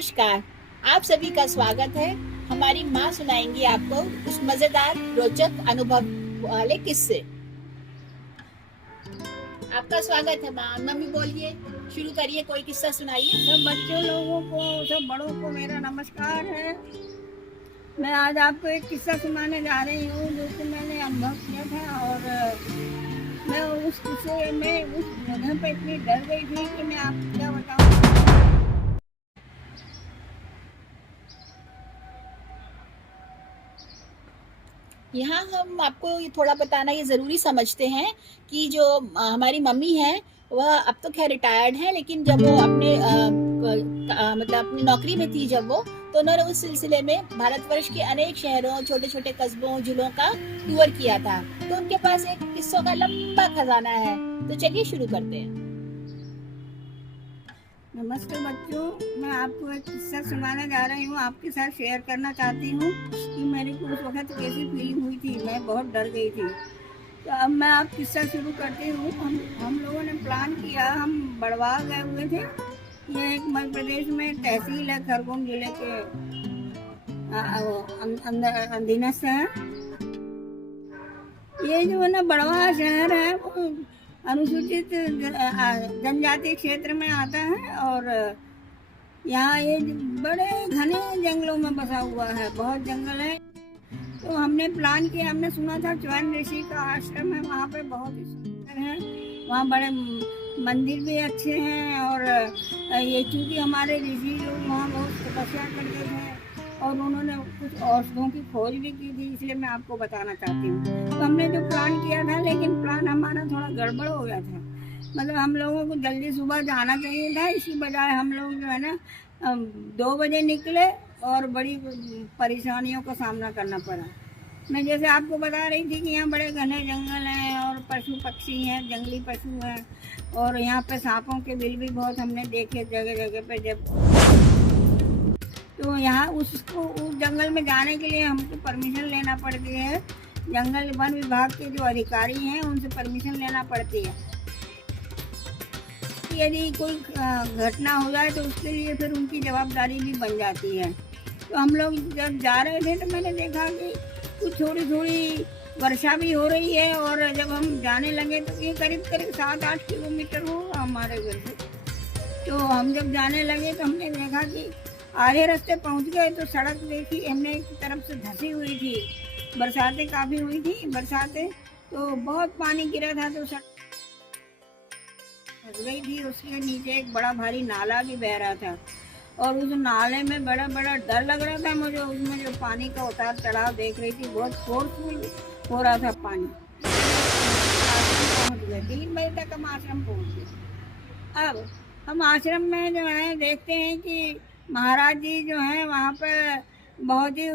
नमस्कार। आप सभी का स्वागत है। हमारी माँ सुनाएंगी आपको कुछ मजेदार रोचक अनुभव वाले किस्से। आपका स्वागत है माँ। मम्मी बोलिए, शुरू करिए, कोई किस्सा सुनाइए। सब बच्चों लोगों को, सब बड़ों को मेरा नमस्कार है। मैं आज आपको एक किस्सा सुनाने जा रही हूँ जो कि मैंने अनुभव किया था। और मैं उस किस्से में उस जगह पे इतनी डर गई थी कि मैं आपको क्या बताऊँ। यहाँ हम आपको ये थोड़ा बताना ये ज़रूरी समझते हैं कि जो हमारी मम्मी है वह अब तो खैर रिटायर्ड है, लेकिन जब वो अपने मतलब अपनी नौकरी में थी जब वो, तो उन्होंने उस सिलसिले में भारतवर्ष के अनेक शहरों, छोटे छोटे कस्बों, जिलों का टूर किया था। तो उनके पास एक किस्सों का लंबा खजाना है। तो चलिए शुरू करते हैं। नमस्ते बच्चों, मैं आपको एक किस्सा सुनाने जा रही हूँ। आपके साथ शेयर करना चाहती हूँ कि मेरे को उस वक्त कैसी फीलिंग हुई थी। मैं बहुत डर गई थी। तो अब मैं आप किस्सा शुरू करती हूँ। हम लोगों ने प्लान किया, हम बड़वा गए हुए थे। ये एक मध्य प्रदेश में तहसील है, खरगोन जिले के अंदर अधीनस्थ है। ये जो है ना बड़वा शहर है वो अनुसूचित जनजाति क्षेत्र में आता है। और यहाँ ये बड़े घने जंगलों में बसा हुआ है, बहुत जंगल है। तो हमने प्लान किया, हमने सुना था च्वयन ऋषि का आश्रम है वहाँ पे, बहुत ही सुंदर है। वहाँ बड़े मंदिर भी अच्छे हैं। और ये चूँकि हमारे ऋषि लोग वहाँ बहुत तपस्या करते थे और उन्होंने कुछ औषधों की खोज भी की थी, इसलिए मैं आपको बताना चाहती हूँ। तो हमने जो प्लान किया था, लेकिन प्लान हमारा थोड़ा गड़बड़ हो गया था। मतलब हम लोगों को जल्दी सुबह जाना चाहिए था, इसी बजाय हम लोग जो है ना 2 बजे निकले और बड़ी परेशानियों का सामना करना पड़ा। मैं जैसे आपको बता रही थी कि यहाँ बड़े घने जंगल हैं और पशु पक्षी हैं, जंगली पशु हैं। और यहाँ पे सांपों के बिल भी बहुत हमने देखे जगह जगह पे। जब तो यहाँ उस जंगल में जाने के लिए हमको परमिशन लेना पड़ती है। जंगल वन विभाग के जो अधिकारी हैं उनसे परमिशन लेना पड़ती है। यदि कोई घटना हो जाए तो उसके लिए फिर उनकी जवाबदारी भी बन जाती है। तो हम लोग जब जा रहे थे तो मैंने देखा कि कुछ थोड़ी थोड़ी वर्षा भी हो रही है। और जब हम जाने लगे तो ये करीब करीब 7-8 किलोमीटर होगा हमारे घर से। तो हम जब जाने लगे तो हमने देखा कि आधे रास्ते पहुंच गए तो सड़क देखी हमने एक तरफ से धंसी हुई थी। बरसातें काफ़ी हुई थी, बरसातें तो बहुत पानी गिरा था, तो सड़क फंस गई थी। उसके नीचे एक बड़ा भारी नाला भी बह रहा था और उस नाले में बड़ा बड़ा डर लग रहा था मुझे। उसमें जो पानी का उतार चढ़ाव देख रही थी, बहुत फोर्सफुल हो रहा था पानी। पहुँच गए 3 बजे तक हम आश्रम पहुँच गए। अब हम आश्रम में जो है देखते हैं कि महाराज जी जो हैं वहाँ पर बहुत ही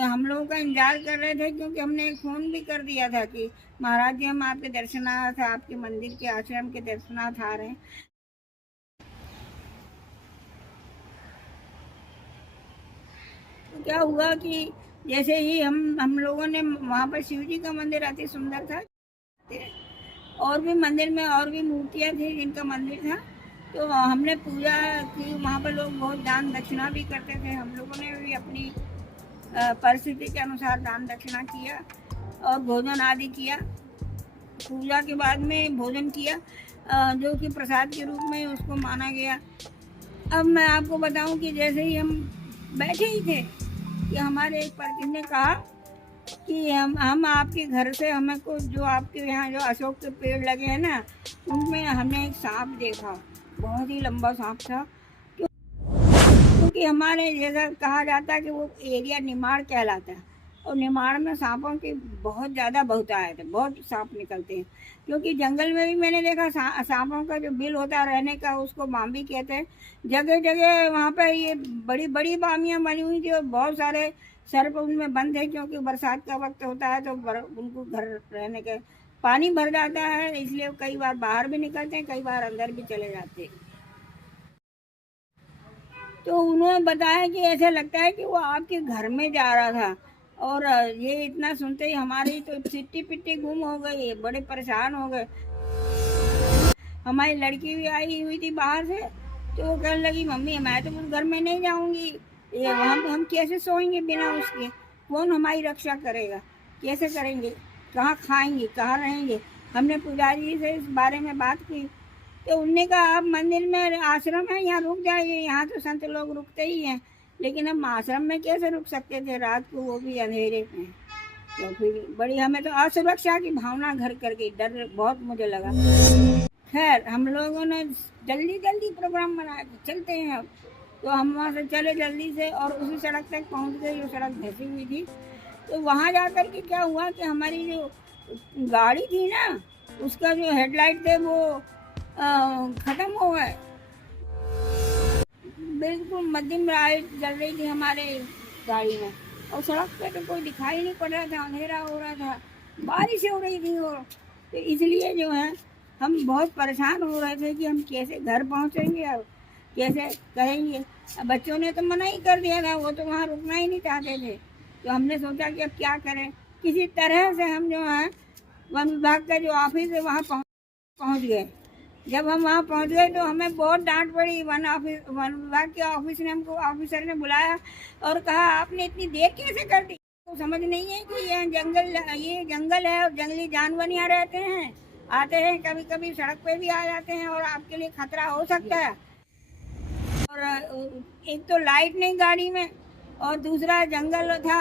हम लोगों का इंतजार कर रहे थे, क्योंकि हमने एक फ़ोन भी कर दिया था कि महाराज जी हम आपके दर्शनार्थ, आपके मंदिर के आश्रम के दर्शनार्थ आ रहे हैं। तो क्या हुआ कि जैसे ही हम लोगों ने वहाँ पर शिव जी का मंदिर अति सुंदर था, और भी मंदिर में और भी मूर्तियाँ थी जिनका मंदिर था। तो हमने पूजा की, वहाँ पर लोग बहुत दान दक्षिणा भी करते थे। हम लोगों ने भी अपनी परिस्थिति के अनुसार दान दक्षिणा किया और भोजन आदि किया। पूजा के बाद में भोजन किया जो कि प्रसाद के रूप में उसको माना गया। अब मैं आपको बताऊं कि जैसे ही हम बैठे ही थे कि हमारे एक परिचित ने कहा कि हम आपके घर से, हमें को जो आपके यहाँ जो अशोक के पेड़ लगे हैं ना, उनमें हमने एक सांप देखा। बहुत ही लंबा सांप था, क्योंकि हमारे जैसा कहा जाता है कि वो एरिया निमाड़ कहलाता है और निमाड़ में सांपों की बहुत ज़्यादा बहुतायत है, बहुत सांप निकलते हैं। क्योंकि जंगल में भी मैंने देखा सांपों का जो बिल होता है रहने का, उसको बाम्बी कहते हैं। जगह जगह वहाँ पर ये बड़ी बड़ी बामियाँ बनी हुई थी और बहुत सारे सर्प उनमें बंद है, क्योंकि बरसात का वक्त होता है तो उनको घर रहने के पानी भर जाता है, इसलिए कई बार बाहर भी निकलते हैं, कई बार अंदर भी चले जाते हैं। तो उन्होंने बताया कि ऐसा लगता है कि वो आपके घर में जा रहा था। और ये इतना सुनते ही हमारी तो चिट्टी पिट्टी गुम हो गई, बड़े परेशान हो गए। हमारी लड़की भी आई हुई थी बाहर से, तो वो कहने लगी मम्मी मैं तो उस घर में नहीं जाऊंगी, ये वहाँ पे हम कैसे सोएंगे बिना उसके, कौन हमारी रक्षा करेगा, कैसे करेंगे, कहाँ खाएंगे, कहाँ रहेंगे। हमने पुजारी जी से इस बारे में बात की तो उनने कहा आप मंदिर में आश्रम है यहाँ रुक जाइए, यहाँ तो संत लोग रुकते ही हैं, लेकिन हम आश्रम में कैसे रुक सकते थे रात को, वो भी अंधेरे में। तो फिर बड़ी हमें तो असुरक्षा की भावना घर कर गई, डर बहुत मुझे लगा। खैर हम लोगों ने जल्दी जल्दी प्रोग्राम बनाया कि चलते हैं अब। तो हम वहाँ से चले जल्दी से और उसी सड़क तक पहुँच गए जो सड़क धसी हुई थी। तो वहाँ जाकर के क्या हुआ कि हमारी जो गाड़ी थी ना उसका जो हेडलाइट थे वो ख़त्म हो गए। बिल्कुल मध्यम लाइट जल रही थी हमारे गाड़ी में और सड़क पे तो कोई दिखाई नहीं पड़ रहा था, अंधेरा हो रहा था, बारिश हो रही थी। और तो इसलिए जो है हम बहुत परेशान हो रहे थे कि हम कैसे घर पहुंचेंगे और कैसे करेंगे। अब बच्चों ने तो मना ही कर दिया था, वो तो वहाँ रुकना ही नहीं चाहते थे। तो हमने सोचा कि अब क्या करें, किसी तरह से हम जो है वन विभाग का जो ऑफिस है वहाँ पहुँच गए। जब हम वहाँ पहुँच गए तो हमें बहुत डांट पड़ी। वन विभाग के ऑफिस ने हमको ऑफिसर ने बुलाया और कहा आपने इतनी देर कैसे कर दी, तो समझ नहीं है कि ये जंगल है और जंगली जानवर यहाँ रहते हैं, आते हैं कभी कभी सड़क पे भी आ जाते हैं और आपके लिए खतरा हो सकता है। और एक तो लाइट नहीं गाड़ी में और दूसरा जंगल था,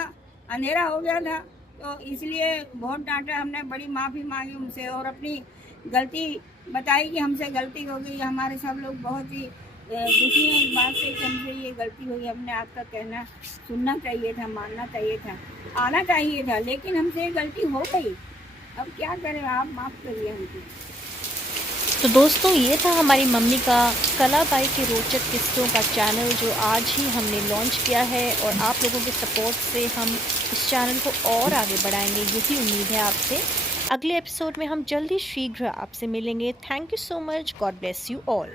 अंधेरा हो गया था। तो इसलिए बहुत डांटा हमने, बड़ी माफ़ी मांगी उनसे और अपनी गलती बताई कि हमसे गलती हो गई। हमारे सब लोग बहुत ही दुखी हैं इस बात से कि हमसे ये गलती हो गई। हमने आपका कहना सुनना चाहिए था, मानना चाहिए था, आना चाहिए था, लेकिन हमसे ये गलती हो गई। अब क्या करें, आप माफ़ करिए हमको। तो दोस्तों ये था हमारी मम्मी का कलाबाई के रोचक किस्सों का चैनल जो आज ही हमने लॉन्च किया है और आप लोगों के सपोर्ट से हम इस चैनल को और आगे बढ़ाएंगे, यही उम्मीद है आपसे। अगले एपिसोड में हम जल्दी शीघ्र आपसे मिलेंगे। Thank you so much. God bless you all.